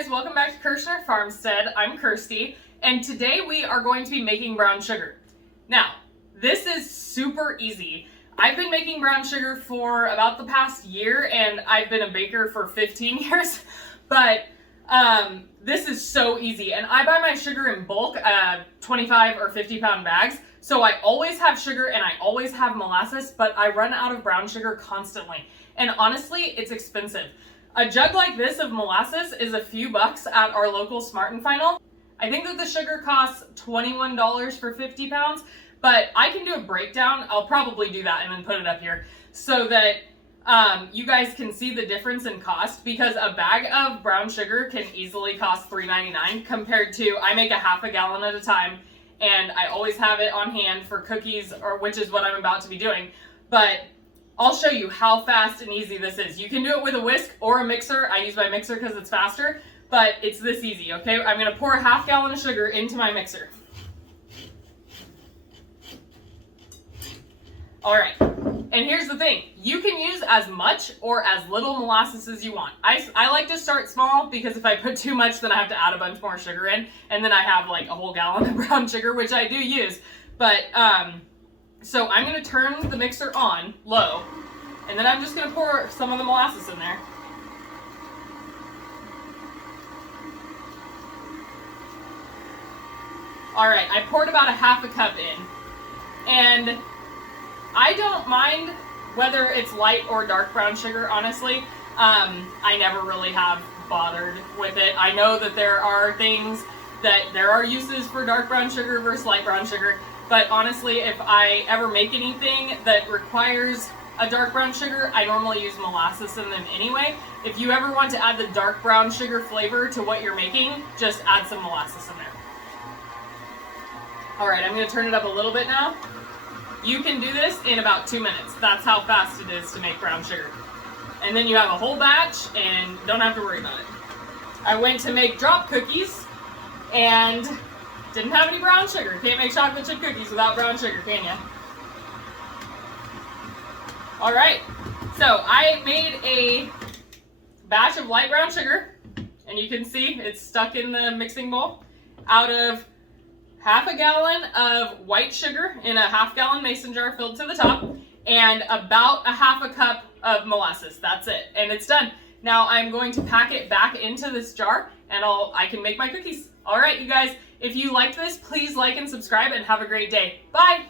guys, welcome back to Kerschner FarmStead. I'm Kirstie, and today we are going to be making brown sugar. Now, this is super easy. I've been making brown sugar for about the past year, and I've been a baker for 15 years, but this is so easy. And I buy my sugar in bulk, 25 or 50 pound bags, so I always have sugar and I always have molasses, but I run out of brown sugar constantly. And honestly, it's expensive. A jug like this of molasses is a few bucks at our local Smart & Final. I think that the sugar costs $21 for 50 pounds, but I can do a breakdown. I'll probably do that and then put it up here so that you guys can see the difference in cost, because a bag of brown sugar can easily cost $3.99 compared to, I make a half a gallon at a time and I always have it on hand for cookies, or which is what I'm about to be doing. But I'll show you how fast and easy this is. You can do it with a whisk or a mixer. I use my mixer because it's faster, but it's this easy, okay? I'm gonna pour a half gallon of sugar into my mixer. All right, and here's the thing. You can use as much or as little molasses as you want. I like to start small because if I put too much, then I have to add a bunch more sugar in, and then I have like a whole gallon of brown sugar, which I do use. But, so I'm gonna turn the mixer on low, and then I'm just gonna pour some of the molasses in there. All right, I poured about a half a cup in, and I don't mind whether it's light or dark brown sugar, honestly. I never really have bothered with it. I know that there are uses for dark brown sugar versus light brown sugar. But honestly, if I ever make anything that requires a dark brown sugar, I normally use molasses in them anyway. If you ever want to add the dark brown sugar flavor to what you're making, just add some molasses in there. All right, I'm gonna turn it up a little bit now. You can do this in about 2 minutes. That's how fast it is to make brown sugar. And then you have a whole batch and don't have to worry about it. I went to make drop cookies and didn't have any brown sugar. Can't make chocolate chip cookies without brown sugar, can ya? All right, so I made a batch of light brown sugar, and you can see it's stuck in the mixing bowl, out of half a gallon of white sugar in a half gallon mason jar filled to the top, and about a half a cup of molasses. That's it, and it's done. Now I'm going to pack it back into this jar, and I can make my cookies. All right, you guys, if you liked this, please like and subscribe, and have a great day. Bye.